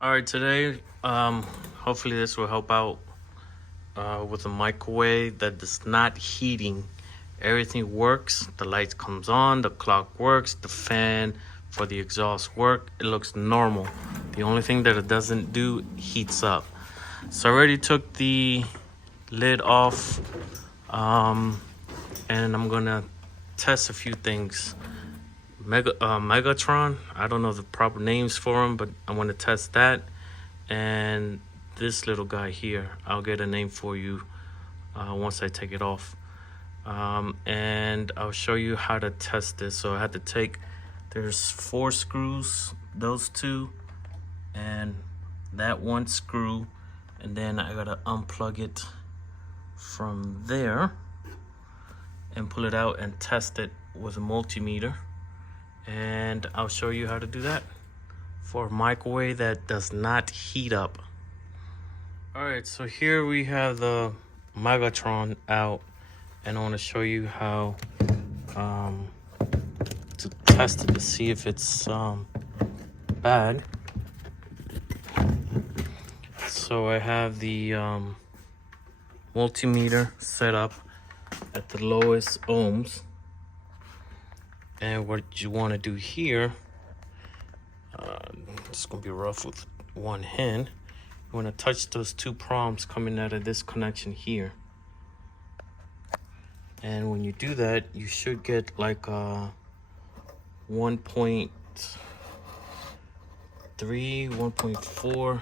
All right, today, hopefully this will help out with a microwave that is not heating. Everything works. The light comes on, the clock works, the fan for the exhaust work. It looks normal. The only thing that it doesn't do heats up. So I already took the lid off, and I'm gonna test a few things. Megatron, I don't know the proper names for them, but I want to test that. And this little guy here, I'll get a name for you once I take it off. And I'll show you how to test this. So I had to take, there's 4 screws, those 2, and that 1 screw, and then I gotta unplug it from there and pull it out and test it with a multimeter. And I'll show you how to do that for a microwave that does not heat up. All right, so here we have the magnetron out, and I want to show you how to test it to see if it's bad. So I have the multimeter set up at the lowest ohms. And what you want to do here, it's going to be rough with one hand. You want to touch those 2 prongs coming out of this connection here. And when you do that, you should get like a 1.3, 1.4.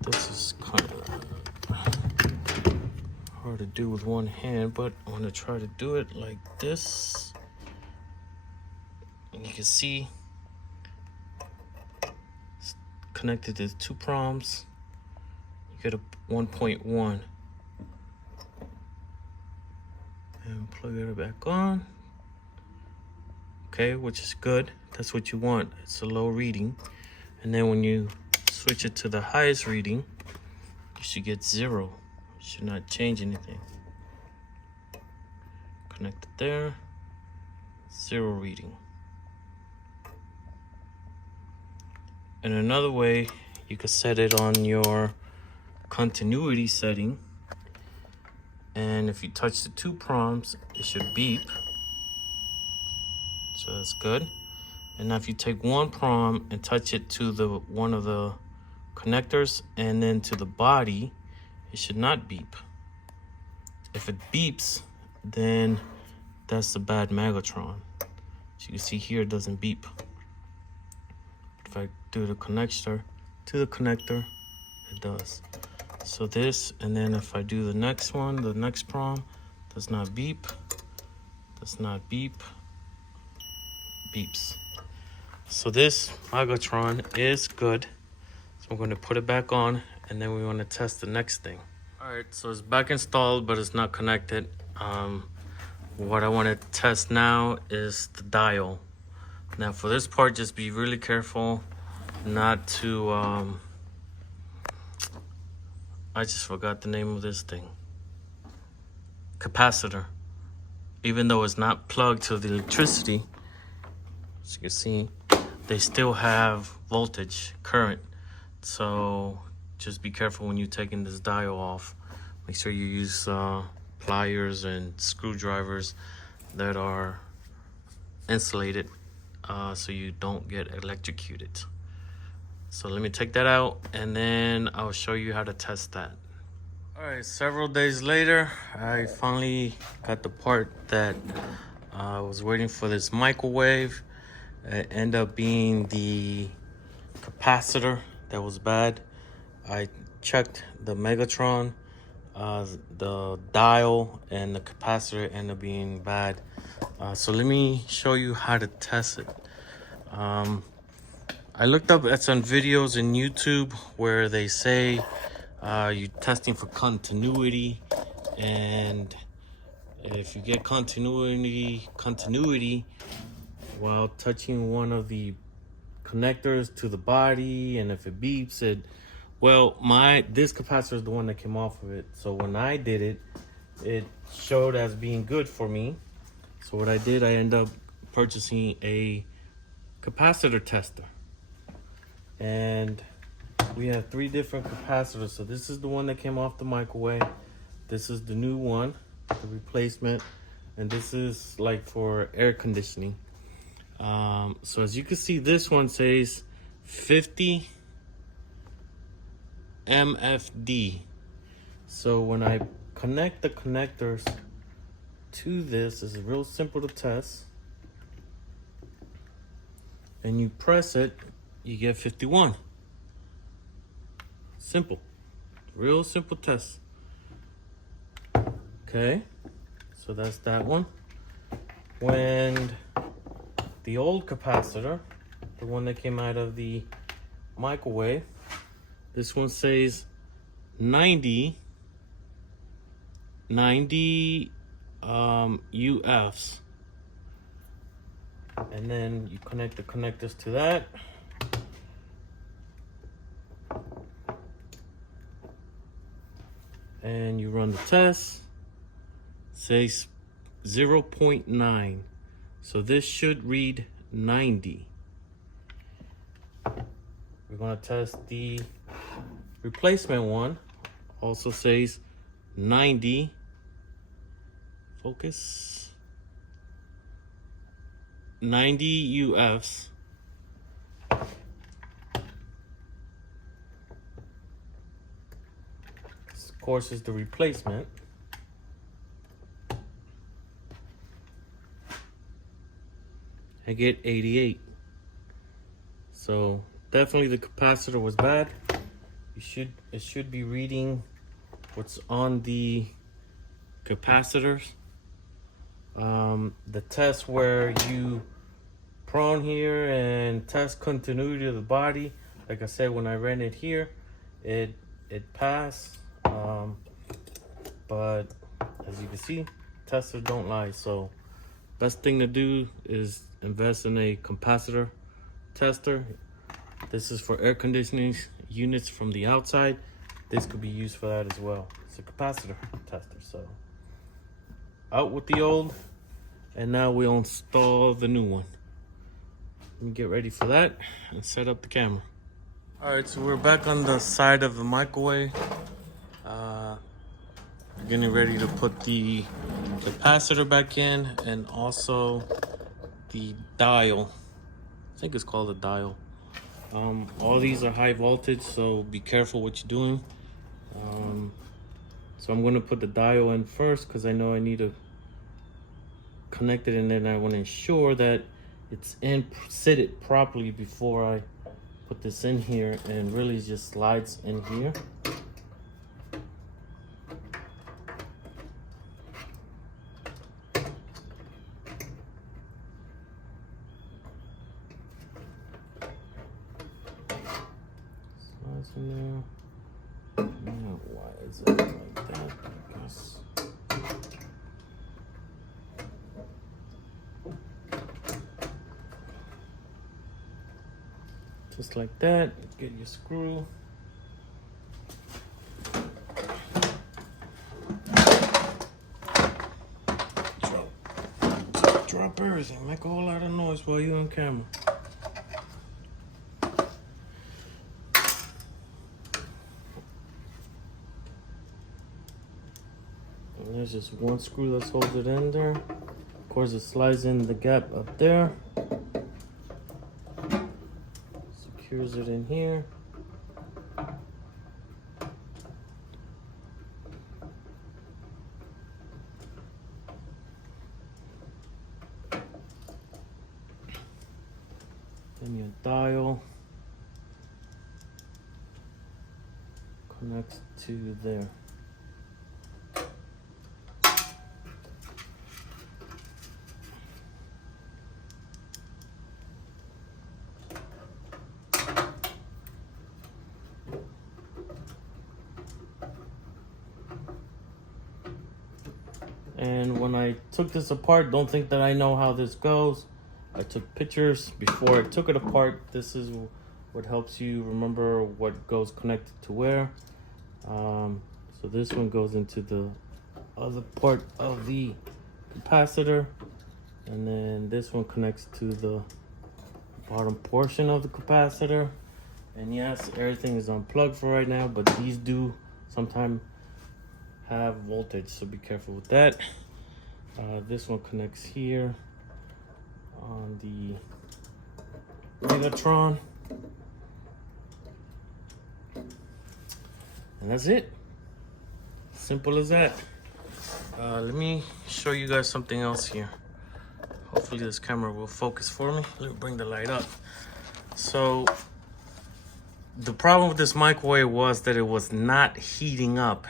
This is kind of hard to do with one hand, but I'm going to try to do it like this. And you can see it's connected to 2 prongs. You get a 1.1. And plug it back on. Okay, which is good. That's what you want. It's a low reading. And then when you switch it to the highest reading, you should get 0. You should not change anything. Connect it there. 0 reading. And another way, you could set it on your continuity setting. And if you touch the 2 prongs, it should beep. So that's good. And now if you take 1 prong and touch it to one of the connectors and then to the body, it should not beep. If it beeps, then that's the bad magnetron. So you can see here, it doesn't beep. If I do the connector to the connector, it does. So this, and then if I do the next one, the next prong, does not beep, does not beep, beeps. So this magnetron is good. So I'm going to put it back on, and then we want to test the next thing. All right, so it's back installed, but it's not connected. What I want to test now is the dial. Now for this part, just be really careful not to, I just forgot the name of this thing. Capacitor. Even though it's not plugged to the electricity, as you can see, they still have voltage, current. So just be careful when you're taking this dial off. Make sure you use pliers and screwdrivers that are insulated so you don't get electrocuted. So let me take that out, and then I'll show you how to test that. All right, several days later, I finally got the part that I was waiting for, this microwave. It ended up being the capacitor that was bad. I checked the Megatron, the dial, and the capacitor ended up being bad. So let me show you how to test it. I looked up at some videos in YouTube where they say you're testing for continuity, and if you get continuity while touching one of the connectors to the body, and if it beeps, this capacitor is the one that came off of it. So when I did it, it showed as being good for me. So what I did, I ended up purchasing a capacitor tester. And we have 3 different capacitors. So this is the one that came off the microwave. This is the new one, the replacement. And this is like for air conditioning. So as you can see, this one says 50 MFD. So when I connect the connectors to this, it's real simple to test. And you press it, you get 51. Simple. Real simple test. Okay. So that's that one. When the old capacitor, the one that came out of the microwave, this one says 90 UFs. And then you connect the connectors to that. And you run the test. Says 0.9. So this should read 90. We're gonna test the replacement one. Also says 90. Focus. 90 UFs. This, of course, is the replacement. I get 88. So definitely the capacitor was bad. It should be reading what's on the capacitors. The test where you prone here and test continuity of the body. Like I said, when I ran it here, it passed. But as you can see, testers don't lie. So best thing to do is invest in a capacitor tester. This is for air conditioning units from the outside. This could be used for that as well. It's a capacitor tester. So out with the old, and now we'll install the new one. Let me get ready for that and set up the camera. All right, so we're back on the side of the microwave. Getting ready to put the capacitor back in, and also the dial. I think it's called a dial. All these are high voltage, so be careful what you're doing. So I'm going to put the dial in first because I know I need to connect it, and then I want to ensure that it's in seated properly before I put this in here, and really just slides in here. Slides in there. Now, why is it like that? Because just like that. Get your screw. Drop everything. Make a whole lot of noise while you're on camera. And there's just one screw that holds it in there. Of course, it slides in the gap up there. Secures it in here. Then your dial connects to there. And when I took this apart, don't think that I know how this goes. I took pictures before I took it apart. This is what helps you remember what goes connected to where. So this one goes into the other part of the capacitor, and then this one connects to the bottom portion of the capacitor, And yes, everything is unplugged for right now, but these do sometimes have voltage, so be careful with that. This one connects here on the magnetron, and that's it. Simple as that. Let me show you guys something else here. Hopefully this camera will focus for me. Let me bring the light up. So the problem with this microwave was that it was not heating up.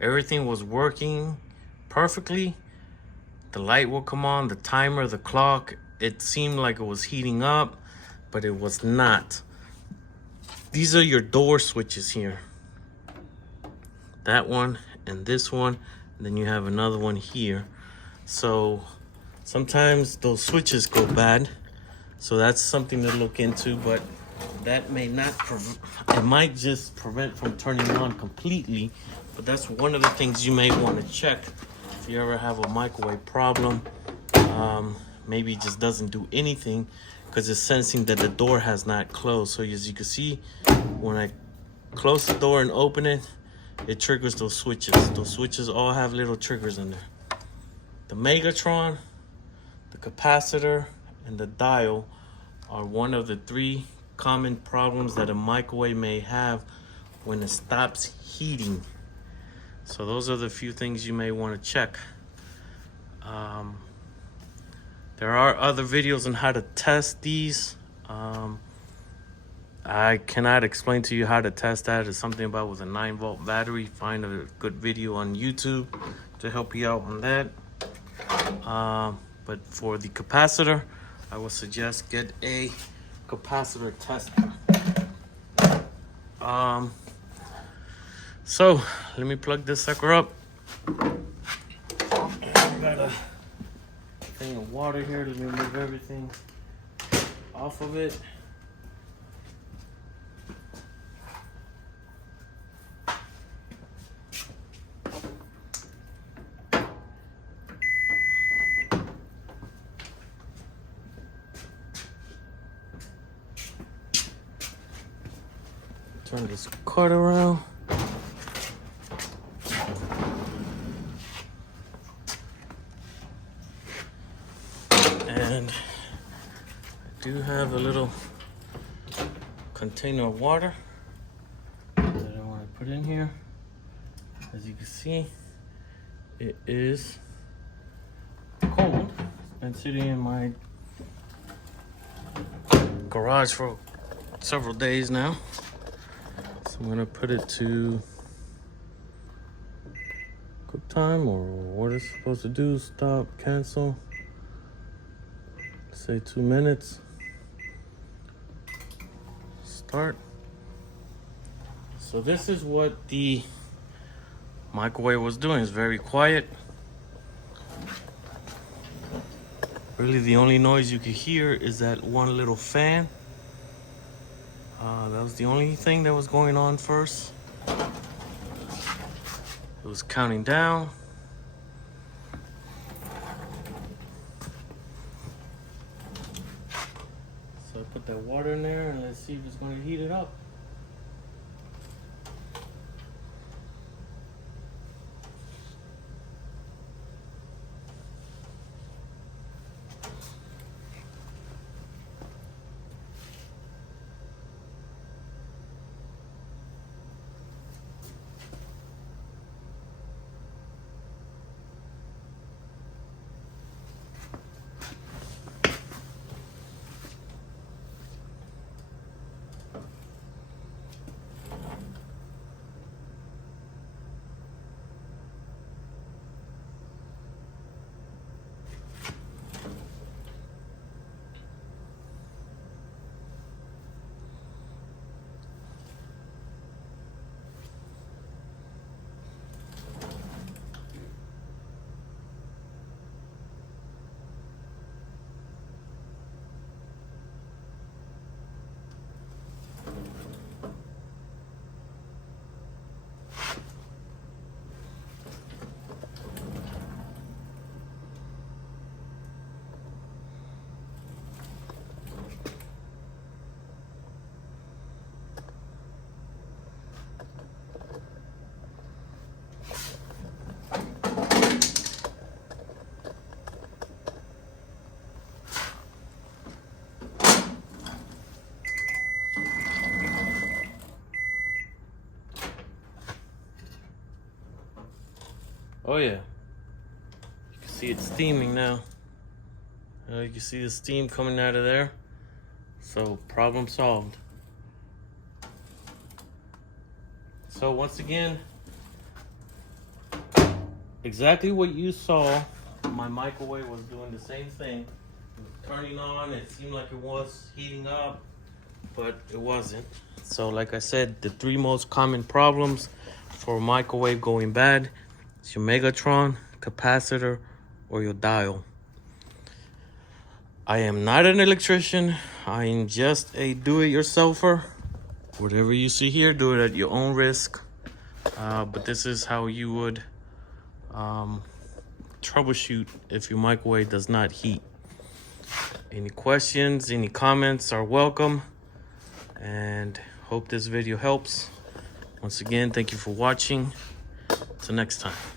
Everything was working perfectly. The light will come on, the timer, the clock. It seemed like it was heating up, but it was not. These are your door switches here. That one and this one, and then you have another one here. So sometimes those switches go bad. So that's something to look into, but that may not, it might just prevent from turning on completely. But that's one of the things you may want to check if you ever have a microwave problem. Maybe it just doesn't do anything because it's sensing that the door has not closed. So as you can see, when I close the door and open it, it triggers those switches. Those switches all have little triggers in there. The magnetron, the capacitor, and the dial are one of the 3 common problems that a microwave may have when it stops heating. So those are the few things you may want to check. There are other videos on how to test these. I cannot explain to you how to test that. It's something about with a 9-volt battery. Find a good video on YouTube to help you out on that. But for the capacitor, I would suggest get a capacitor tester. So let me plug this sucker up. I got a thing of water here. Let me move everything off of it. Turn this cord around. And I do have a little container of water that I want to put in here. As you can see, it is cold. It's been sitting in my garage for several days now. So I'm gonna put it to cook time, or what it's supposed to do, stop, cancel. Say 2 minutes. Start. So this is what the microwave was doing. It's very quiet. Really the only noise you could hear is that one little fan. That was the only thing that was going on first. It was counting down. So I put that water in there and let's see if it's going to heat it up. Oh yeah. You can see it steaming now. You can see the steam coming out of there. So problem solved. So once again, exactly what you saw, my microwave was doing the same thing. It was turning on, it seemed like it was heating up, but it wasn't. So like I said, the 3 most common problems for a microwave going bad is your magnetron, capacitor, or your dial. I am not an electrician. I am just a do-it-yourselfer. Whatever you see here, do it at your own risk. But this is how you would troubleshoot if your microwave does not heat. Any questions, any comments are welcome. And hope this video helps. Once again, thank you for watching. Till next time.